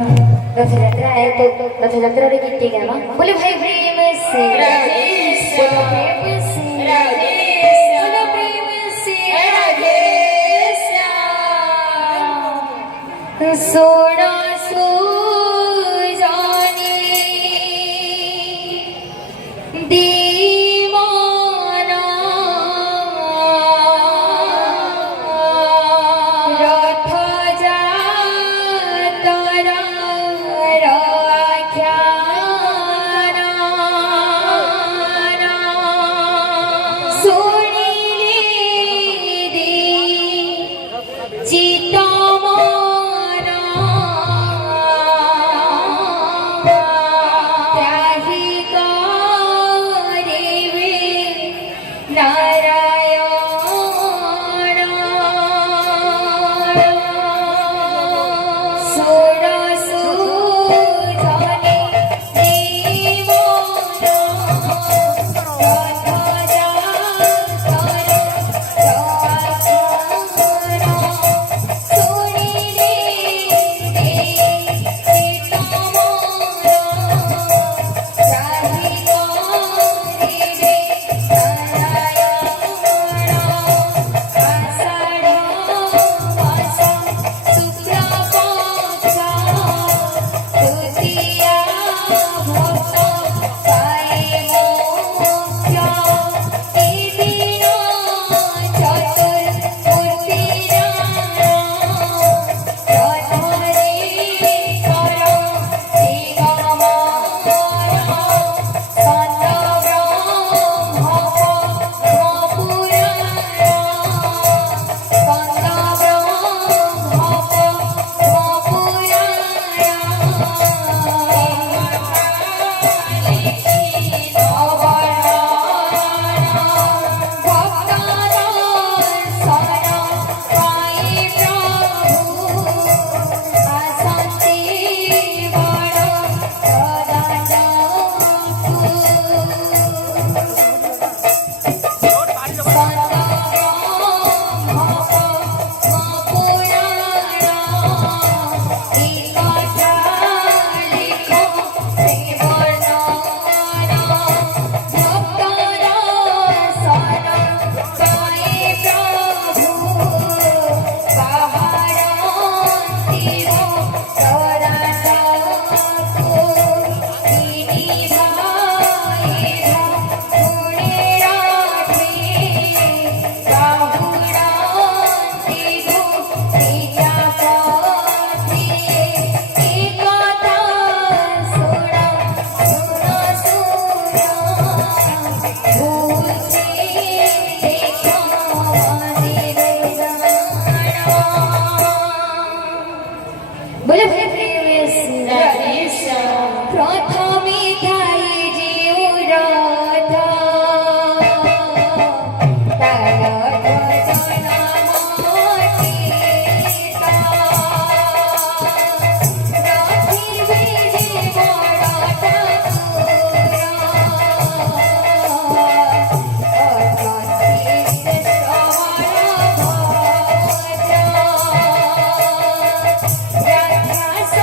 रथयात्रा है तो रथयात्रा रे गीत गाना बोले भाई प्रेम से राधे बोलो प्रेम से राधे बोलो प्रेम से राधे सोना सो जाने दीवाना रथ जातरा राख्याना सोनीले दे चिता बोले बोले प्रेम से राधे प्रथमे थाई जीव राधा तारा भजना माटीता राखी बेजे बड़ा ठाकुरा अकांतित सवारा भजा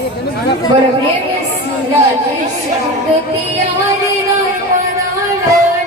बोलो प्रेम से राधे श्याम दुतियारे राधा राधा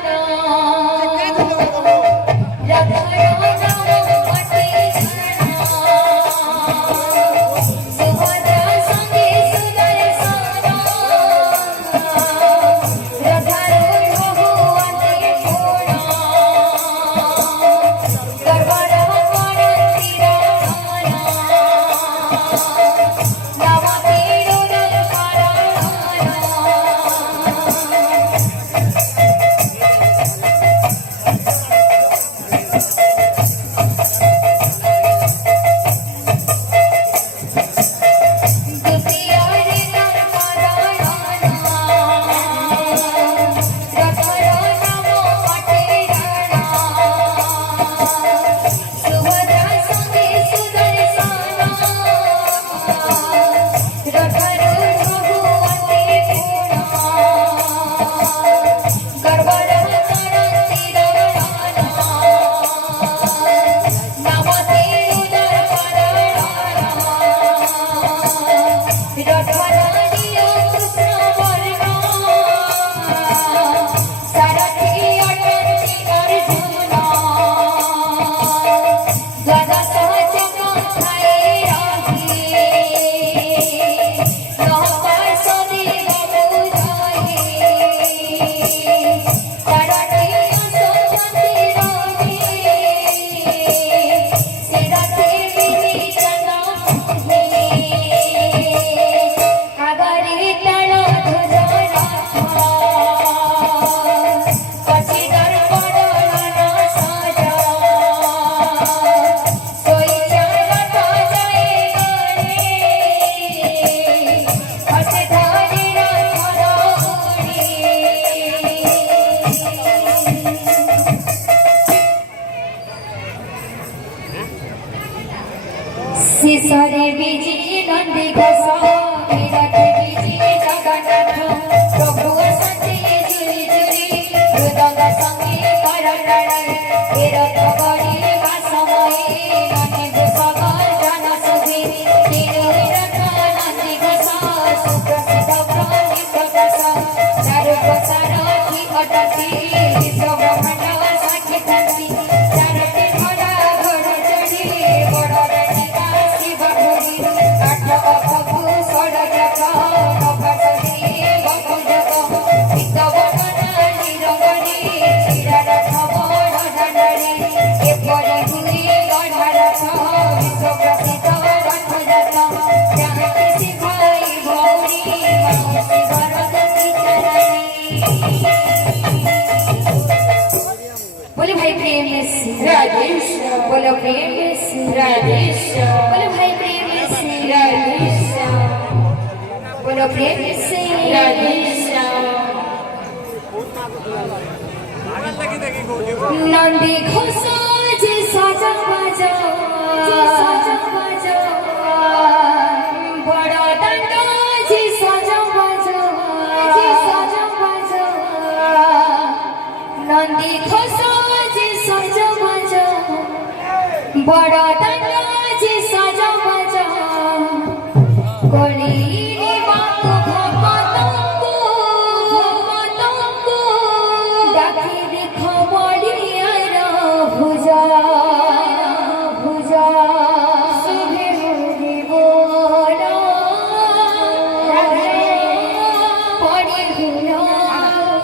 सिसरे बीजी नंदी घसा विराट बीजी जगन्नाथ प्रभु सती जुरी जुरी मृदंग संगे करणाई एरथ गरी वासमयी नंदी घसा जन सुधी तीरे रथ नंदी घसा सुप्रसिद्ध प्रदीप घसा चारु सारथी अटती विश्व ब्रह्मांड साक्षी तंती चारटी घोड़ा घोड़ चढ़ी बड़ बोले भाई प्रेम से राधेश बोलो प्रेम से राधेश बोलो भाई प्रेम से राधेश बोलो प्रेम से राधेश नंदी घोषा जी साजा बाजा बड़ा डंडा जी साजा बाजा नंदी घोषा बड़ा डंडा जी साजा बाजा कोली बातों भगतों डाकी देखो बड़िया भुजा सुबह होगी बोला पड़ी हुलाड़ी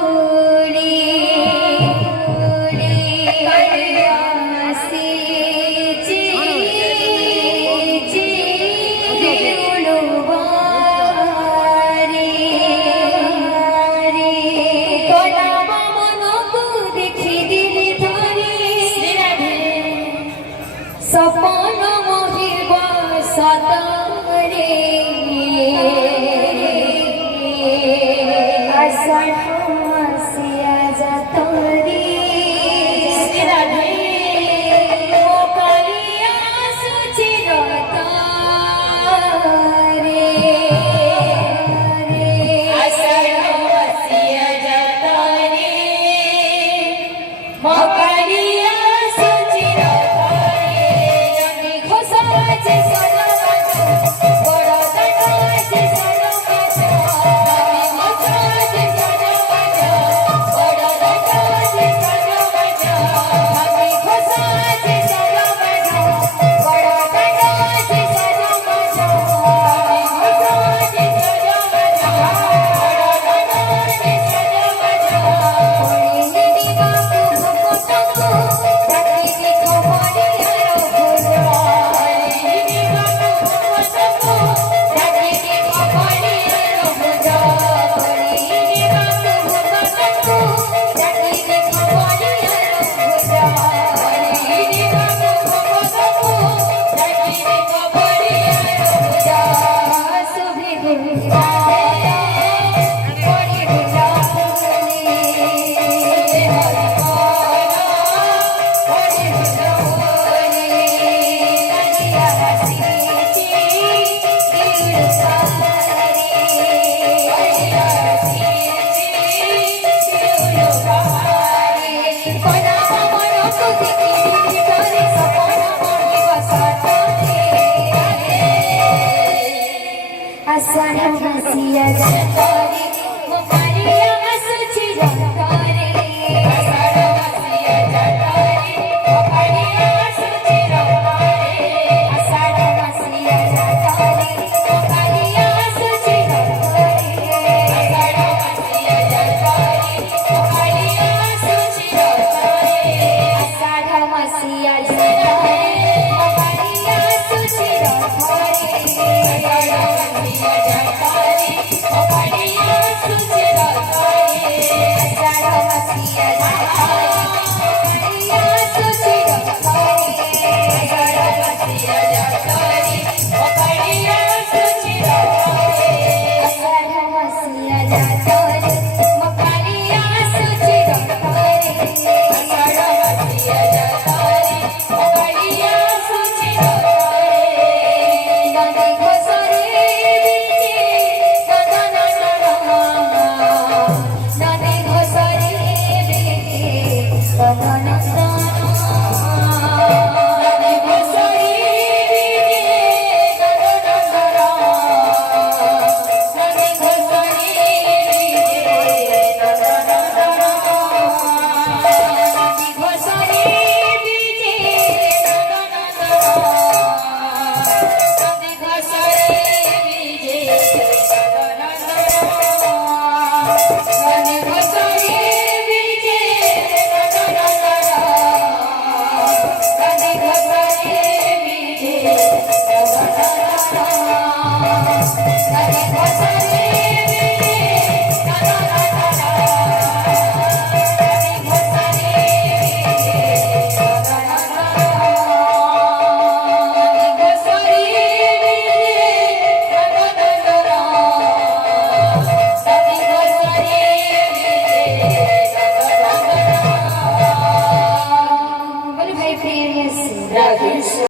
અષાઢ મસીયા જતો રે, મોકારિયા અસુચી જતો